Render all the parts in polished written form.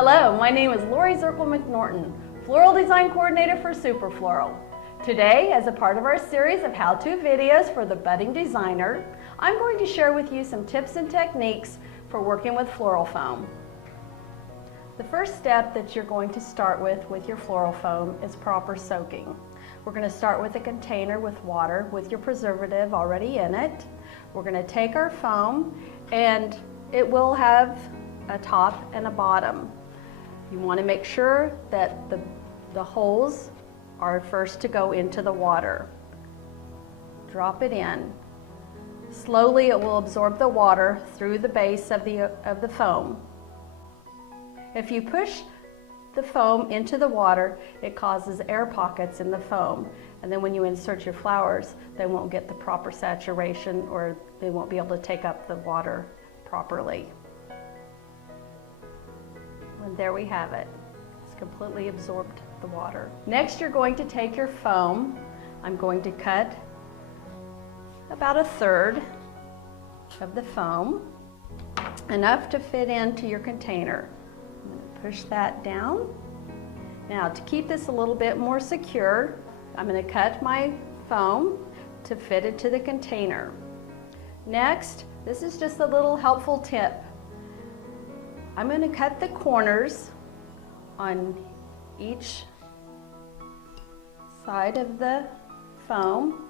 Hello, my name is Zirkle McNorton, Floral Design Coordinator for Super Floral. Today, as a part of our series of how-to videos for the budding designer, I'm going to share with you some tips and techniques for working with floral foam. The first step that you're going to start with your floral foam is proper soaking. We're going to start with a container with water with your preservative already in it. We're going to take our foam and it will have a top and a bottom. You want to make sure that the holes are first to go into the water. Drop it in. Slowly it will absorb the water through the base of the foam. If you push the foam into the water, it causes air pockets in the foam, and then when you insert your flowers, they won't get the proper saturation, or they won't be able to take up the water properly. And there we have it. It's completely absorbed the water. Next, you're going to take your foam. I'm going to cut about 1/3 of the foam, enough to fit into your container. I'm going to push that down. Now, to keep this a little bit more secure, I'm going to cut my foam to fit into the container. Next, this is just a little helpful tip. I'm going to cut the corners on each side of the foam.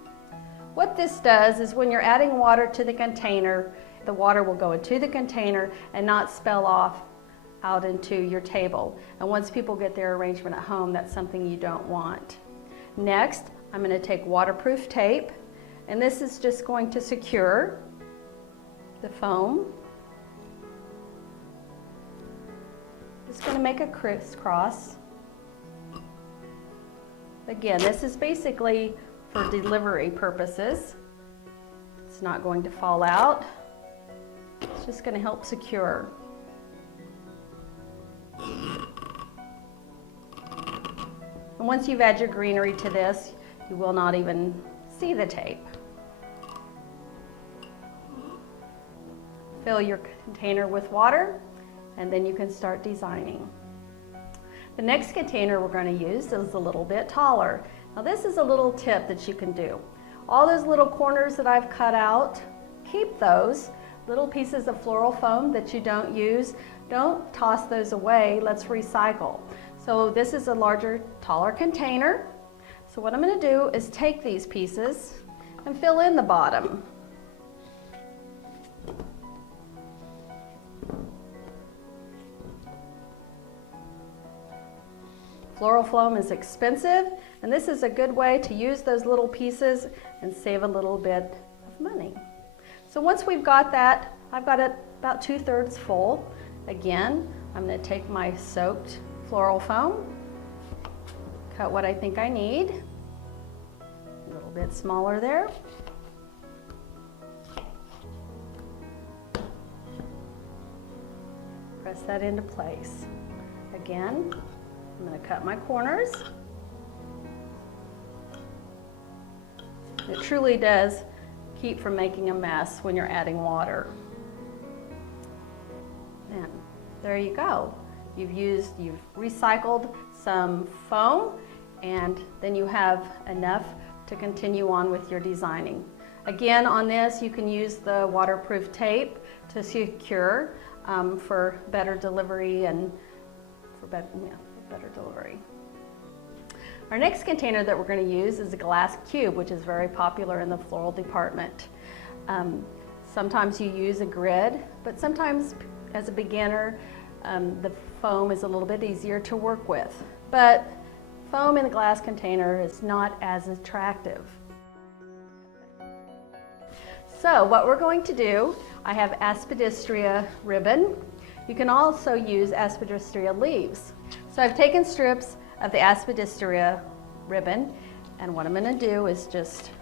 What this does is when you're adding water to the container, the water will go into the container and not spill off out into your table. And once people get their arrangement at home, that's something you don't want. Next, I'm going to take waterproof tape, and this is just going to secure the foam. Just going to make a crisscross. Again, this is basically for delivery purposes. It's not going to fall out. It's just going to help secure. And once you've added your greenery to this, you will not even see the tape. Fill your container with water, and then you can start designing. The next container we're going to use is a little bit taller. Now this is a little tip that you can do. All those little corners that I've cut out, keep those. Little pieces of floral foam that you don't use, don't toss those away, let's recycle. So this is a larger, taller container. So what I'm going to do is take these pieces and fill in the bottom. Floral foam is expensive, and this is a good way to use those little pieces and save a little bit of money. So once we've got that, I've got it about 2/3 full. Again, I'm going to take my soaked floral foam, cut what I think I need, a little bit smaller there. Press that into place. Again, I'm going to cut my corners. It truly does keep from making a mess when you're adding water. And there you go. You've recycled some foam, and then you have enough to continue on with your designing. Again, on this, you can use the waterproof tape to secure for better delivery and for better delivery. Our next container that we're going to use is a glass cube, which is very popular in the floral department. Sometimes you use a grid, but sometimes as a beginner, the foam is a little bit easier to work with. But foam in a glass container is not as attractive. So what we're going to do, I have aspidistria ribbon. You can also use aspidistria leaves. So I've taken strips of the aspidistria ribbon, and what I'm going to do is just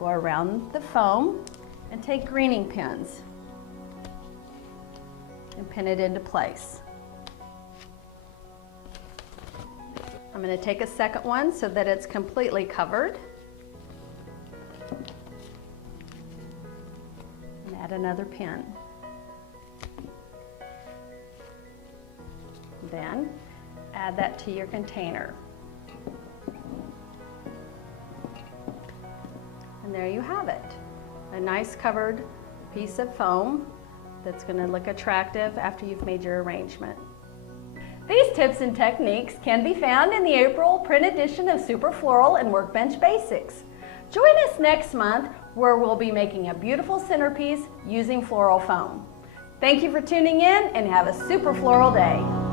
go around the foam and take greening pins and pin it into place. I'm going to take a second one so that it's completely covered, and add another pin. then add that to your container. And there you have it. A nice covered piece of foam that's going to look attractive after you've made your arrangement. These tips and techniques can be found in the April print edition of Super Floral and Workbench Basics. Join us next month where we'll be making a beautiful centerpiece using floral foam. Thank you for tuning in and have a super floral day.